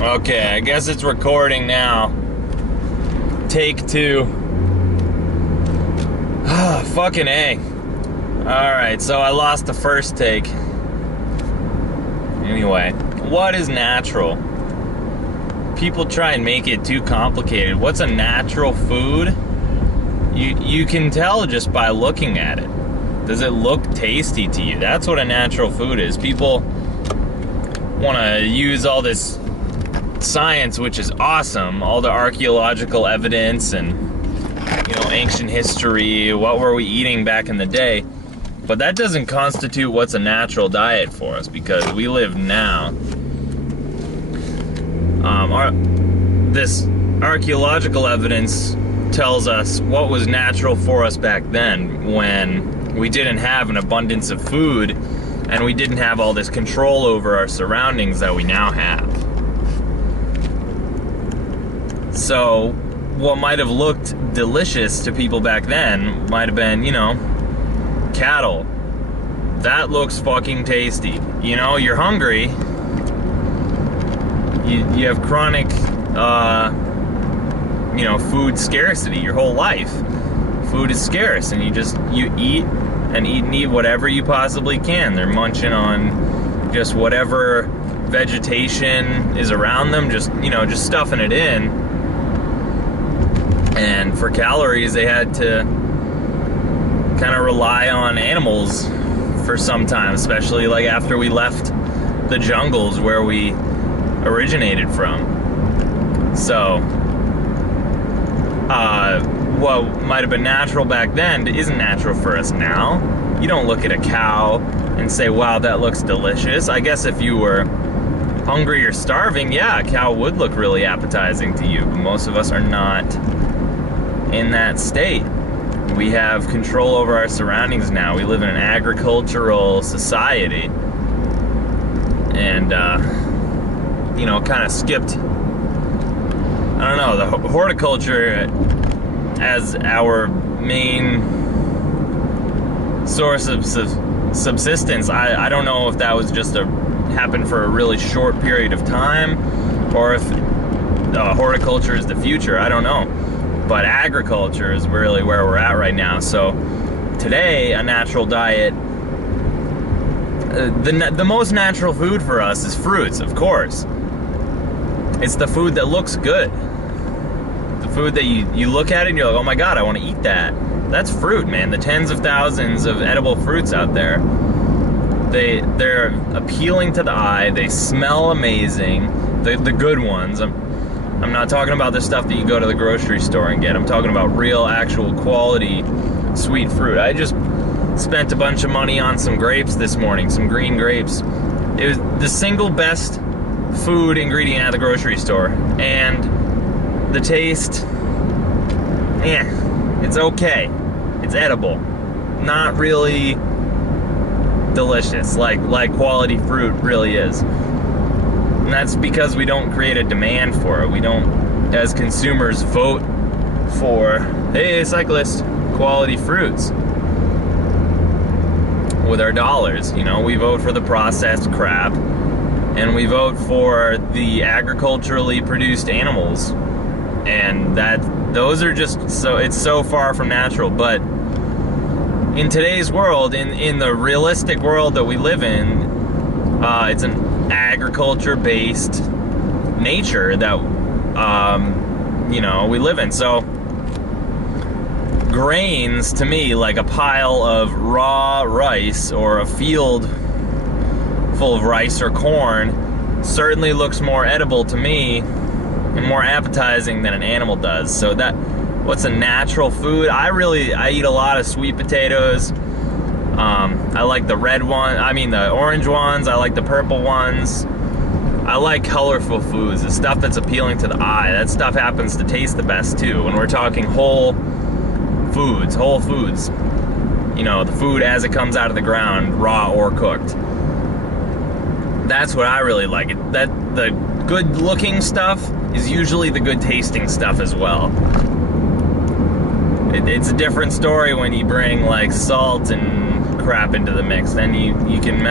Okay, I guess it's recording now. Take two. Ah, fucking A. Alright, so I lost the first take. Anyway, what is natural? People try and make it too complicated. What's a natural food? You can tell just by looking at it. Does it look tasty to you? That's what a natural food is. People want to use all this science, which is awesome, all the archaeological evidence and, ancient history, what were we eating back in the day, but that doesn't constitute what's a natural diet for us, because we live now. This archaeological evidence tells us what was natural for us back then, when we didn't have an abundance of food and we didn't have all this control over our surroundings that we now have. So what might have looked delicious to people back then might have been, cattle. That looks fucking tasty. You're hungry. You have chronic, food scarcity your whole life. Food is scarce, and you eat and eat whatever you possibly can. They're munching on just whatever vegetation is around them, just stuffing it in. And for calories, they had to kind of rely on animals for some time, especially like after we left the jungles where we originated from. So, what might have been natural back then isn't natural for us now. You don't look at a cow and say, wow, that looks delicious. I guess if you were hungry or starving, yeah, a cow would look really appetizing to you, but most of us are not in that state. We have control over our surroundings now. We live in an agricultural society, and kind of skipped, the horticulture as our main source of subsistence. I don't know if that was just happened for a really short period of time, or if horticulture is the future. I don't know. But agriculture is really where we're at right now. So today, a natural diet, the most natural food for us is fruits, of course. It's the food that looks good. The food that you look at it and you're like, oh my God, I want to eat that. That's fruit, man. The tens of thousands of edible fruits out there. They're appealing to the eye. They smell amazing. The good ones. I'm not talking about the stuff that you go to the grocery store and get. I'm talking about real, actual quality sweet fruit. I just spent a bunch of money on some grapes this morning, some green grapes. It was the single best food ingredient at the grocery store. And the taste, it's okay. It's edible. Not really delicious like quality fruit really is. And that's because we don't create a demand for it. We don't, as consumers, vote for, hey, cyclist, quality fruits with our dollars. We vote for the processed crap, and we vote for the agriculturally produced animals. And those are just it's so far from natural. But in today's world, in the realistic world that we live in, it's an agriculture-based nature that we live in. So grains, to me, like a pile of raw rice or a field full of rice or corn, certainly looks more edible to me and more appetizing than an animal does. So what's a natural food? I eat a lot of sweet potatoes. I like the red one, the orange ones. I like the purple ones. I like colorful foods, the stuff that's appealing to the eye. That stuff happens to taste the best too. When we're talking whole foods, the food as it comes out of the ground, raw or cooked. That's what I really like. The good looking stuff is usually the good tasting stuff as well. It's a different story when you bring like salt and crap into the mix. Then you can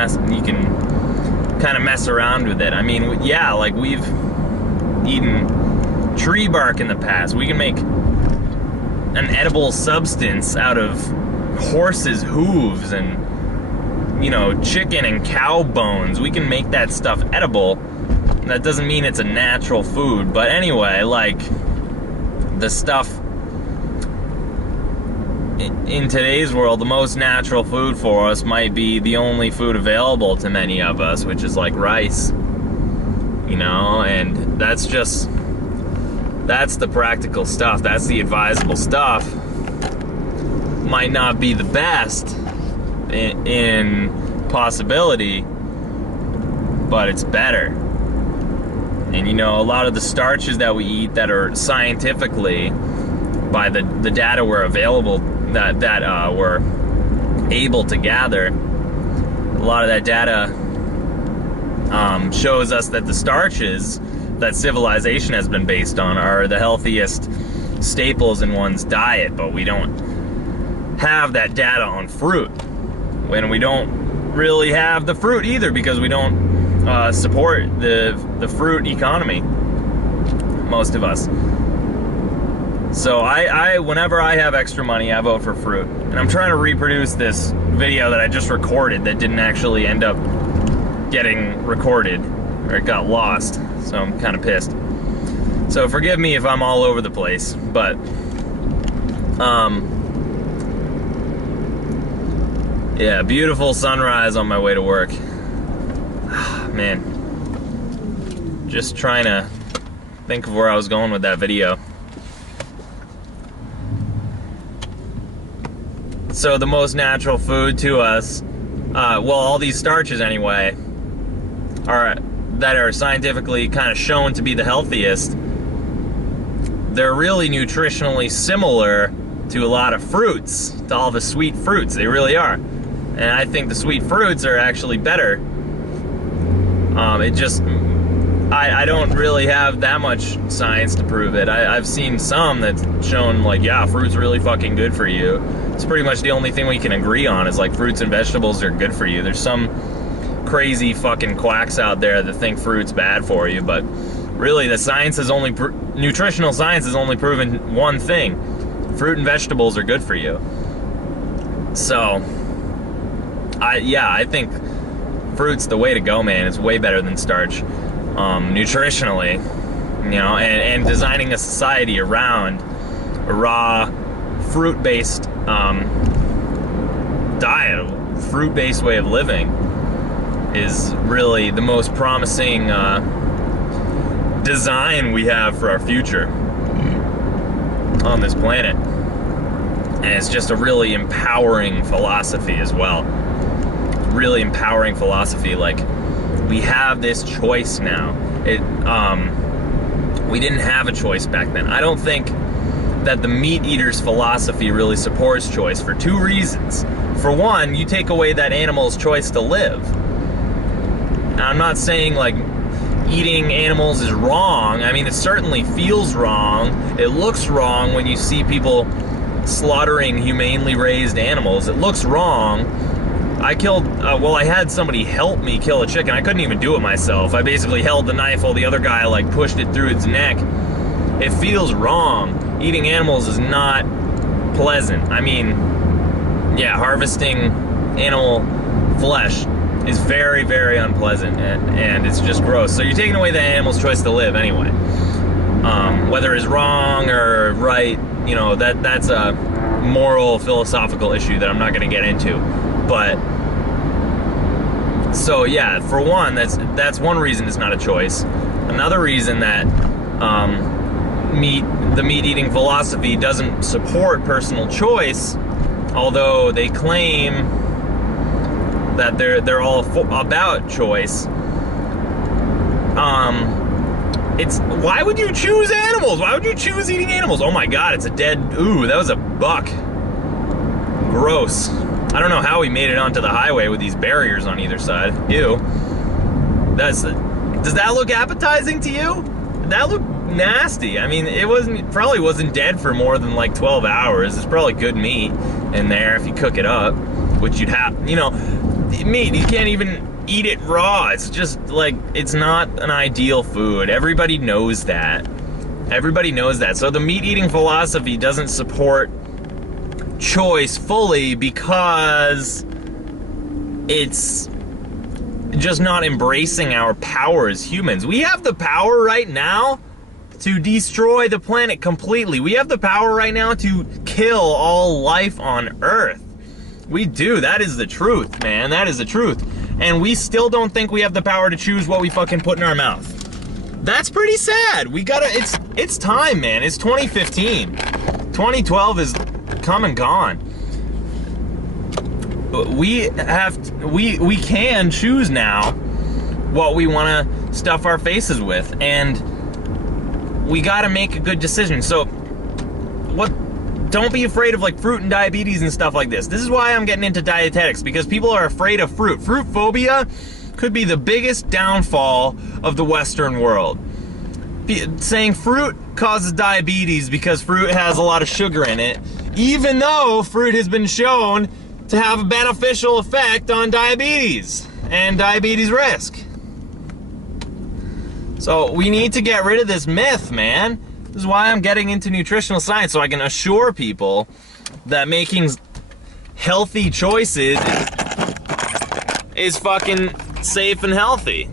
kind of mess around with it. We've eaten tree bark in the past. We can make an edible substance out of horses' hooves and, you know, chicken and cow bones. We can make that stuff edible. That doesn't mean it's a natural food. But anyway, like, the stuff in today's world, the most natural food for us might be the only food available to many of us, which is like rice, you know, and that's the practical stuff. That's the advisable stuff. Might not be the best in possibility, but it's better. And you know, a lot of the starches that we eat that are scientifically, by the data we're available, that we're able to gather, a lot of that data shows us that the starches that civilization has been based on are the healthiest staples in one's diet, but we don't have that data on fruit. When we don't really have the fruit either, because we don't support the fruit economy, most of us. So I whenever I have extra money, I vote for fruit. And I'm trying to reproduce this video that I just recorded that didn't actually end up getting recorded, or it got lost. So I'm kind of pissed. So forgive me if I'm all over the place, but yeah, beautiful sunrise on my way to work. Man, just trying to think of where I was going with that video. So the most natural food to us, well, all these starches anyway, that are scientifically kind of shown to be the healthiest, they're really nutritionally similar to a lot of fruits, to all the sweet fruits. They really are. And I think the sweet fruits are actually better. I don't really have that much science to prove it. I've seen some that's shown, like, yeah, fruit's really fucking good for you. It's pretty much the only thing we can agree on is, like, fruits and vegetables are good for you. There's some crazy fucking quacks out there that think fruit's bad for you, but really the science is only, nutritional science has only proven one thing. Fruit and vegetables are good for you. So, I think fruit's the way to go, man. It's way better than starch, nutritionally, you know, and designing a society around a raw, fruit-based diet, a fruit-based way of living is really the most promising design we have for our future on this planet. And it's just a really empowering philosophy as well. Really empowering philosophy. Like, we have this choice now. We didn't have a choice back then. I don't think that the meat eater's philosophy really supports choice for two reasons. For one, you take away that animal's choice to live. Now, I'm not saying, like, eating animals is wrong. I mean, it certainly feels wrong. It looks wrong when you see people slaughtering humanely raised animals. It looks wrong. I had somebody help me kill a chicken. I couldn't even do it myself. I basically held the knife while the other guy, like, pushed it through its neck. It feels wrong. Eating animals is not pleasant. I mean, yeah, harvesting animal flesh is very, very unpleasant, and it's just gross. So you're taking away the animal's choice to live anyway. Whether it's wrong or right, you know, that's a moral, philosophical issue that I'm not going to get into. But, so yeah, for one, that's one reason it's not a choice. Another reason that the meat-eating philosophy doesn't support personal choice, although they claim that they're all about choice. It's, why would you choose animals? Why would you choose eating animals? Oh my god, it's a dead, ooh, that was a buck. Gross. I don't know how we made it onto the highway with these barriers on either side. Ew. Does that look appetizing to you? That looked nasty. I mean, probably wasn't dead for more than like 12 hours. It's probably good meat in there if you cook it up, which you'd have, you know, meat, you can't even eat it raw. It's just like, it's not an ideal food. Everybody knows that. Everybody knows that. So the meat eating philosophy doesn't support choice fully because it's just not embracing our power as humans. We have the power right now to destroy the planet completely. We have the power right now to kill all life on Earth. We do. That is the truth, man. That is the truth. And we still don't think we have the power to choose what we fucking put in our mouth. That's pretty sad. We gotta, it's time, man. It's 2015. 2012 is come and gone. We can choose now what we want to stuff our faces with, and we got to make a good decision. So don't be afraid of like fruit and diabetes and stuff like this. This is why I'm getting into dietetics, because people are afraid of fruit. Fruit phobia could be the biggest downfall of the Western world. Saying fruit causes diabetes because fruit has a lot of sugar in it, even though fruit has been shown to have a beneficial effect on diabetes and diabetes risk. So we need to get rid of this myth, man. This is why I'm getting into nutritional science, so I can assure people that making healthy choices is fucking safe and healthy.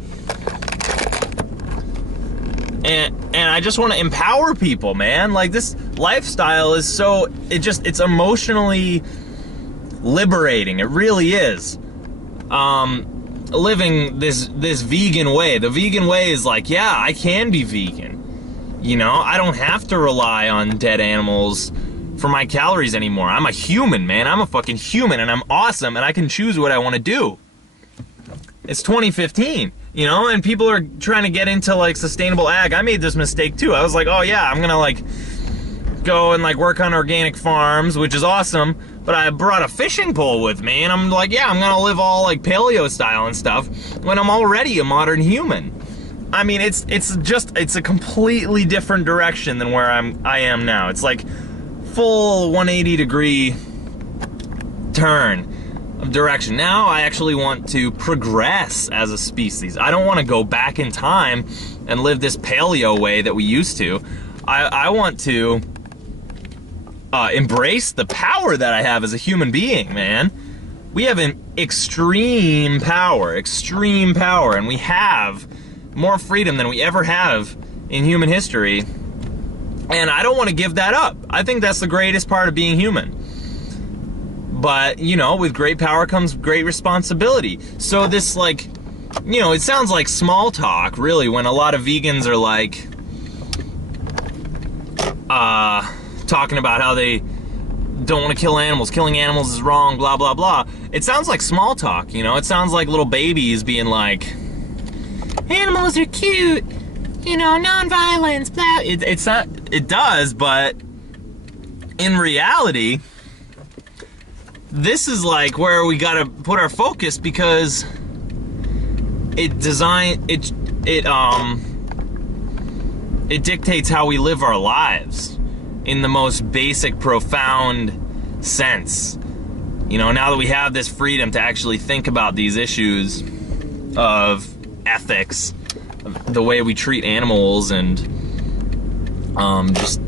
And I just want to empower people, man. Like, this lifestyle is so, it's emotionally liberating. It really is. Living this vegan way. The vegan way is like, yeah, I can be vegan. You know, I don't have to rely on dead animals for my calories anymore. I'm a human, man. I'm a fucking human, and I'm awesome, and I can choose what I want to do. It's 2015, you know, and people are trying to get into like sustainable ag. I made this mistake too. I was like, oh yeah, I'm gonna like go and like work on organic farms, which is awesome, but I brought a fishing pole with me, and I'm like, yeah, I'm gonna live all like paleo style and stuff when I'm already a modern human. I mean, it's a completely different direction than where I am now. It's like full 180-degree turn of direction. Now I actually want to progress as a species. I don't want to go back in time and live this paleo way that we used to. I want to embrace the power that I have as a human being, man. We have an extreme power, and we have more freedom than we ever have in human history. And I don't want to give that up. I think that's the greatest part of being human. But, you know, with great power comes great responsibility. So this, like, you know, it sounds like small talk, really, when a lot of vegans are like, talking about how they don't want to kill animals. Killing animals is wrong, blah, blah, blah. It sounds like small talk, you know? It sounds like little babies being like, animals are cute, you know, non-violence, blah. It's not, it does, but in reality, this is like where we gotta put our focus, because it dictates how we live our lives in the most basic, profound sense. You know, now that we have this freedom to actually think about these issues of ethics, the way we treat animals, and just,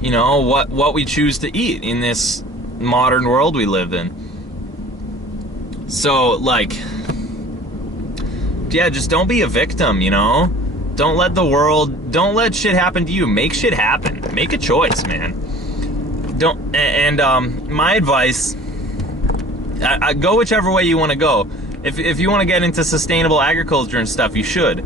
you know, what we choose to eat in this modern world we live in. So, like, yeah, just don't be a victim, you know? Don't let shit happen to you. Make shit happen. Make a choice, man. My advice, go whichever way you want to go. If you want to get into sustainable agriculture and stuff, you should.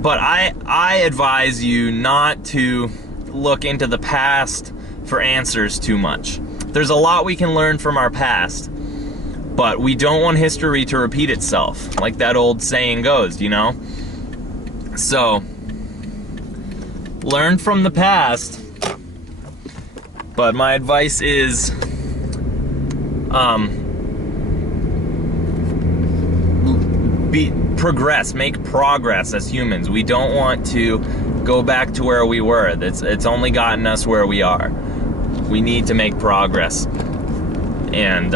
But I advise you not to look into the past for answers too much. There's a lot we can learn from our past, but we don't want history to repeat itself, like that old saying goes, you know? So, learn from the past, but my advice is, make progress as humans. We don't want to go back to where we were. It's only gotten us where we are. We need to make progress. And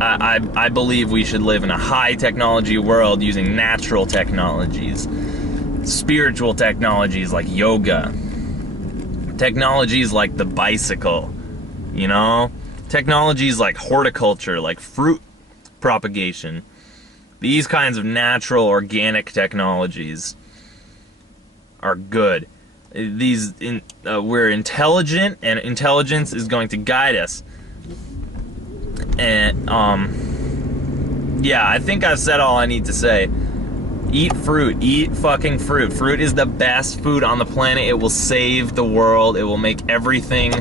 I believe we should live in a high technology world using natural technologies, spiritual technologies like yoga, technologies like the bicycle, you know, technologies like horticulture, like fruit propagation. These kinds of natural, organic technologies are good. We're intelligent, and intelligence is going to guide us. And yeah, I think I've said all I need to say. Eat fruit. Eat fucking fruit. Fruit is the best food on the planet. It will save the world. It will make everything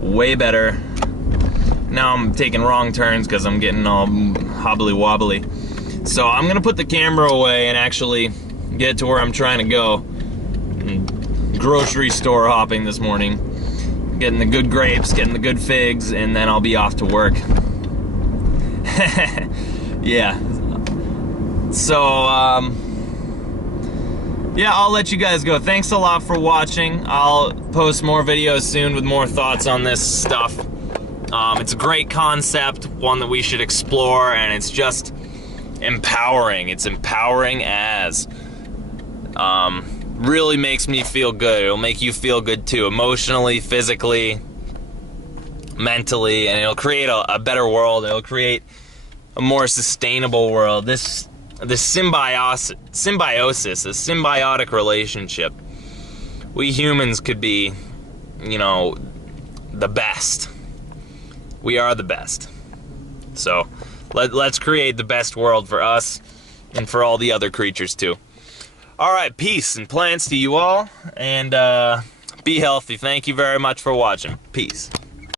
way better. Now I'm taking wrong turns because I'm getting all hobbly wobbly. So I'm gonna put the camera away and actually get to where I'm trying to go. Grocery store hopping this morning. Getting the good grapes, getting the good figs, and then I'll be off to work. Yeah. So, yeah, I'll let you guys go. Thanks a lot for watching. I'll post more videos soon with more thoughts on this stuff. It's a great concept, one that we should explore, and it's just empowering. It's empowering as really makes me feel good. It'll make you feel good too, emotionally, physically, mentally, and it'll create a better world. It'll create a more sustainable world. This symbiosis, a symbiotic relationship. We humans could be, you know, the best. We are the best. So let's create the best world for us and for all the other creatures too. All right, peace and plants to you all, and be healthy. Thank you very much for watching. Peace.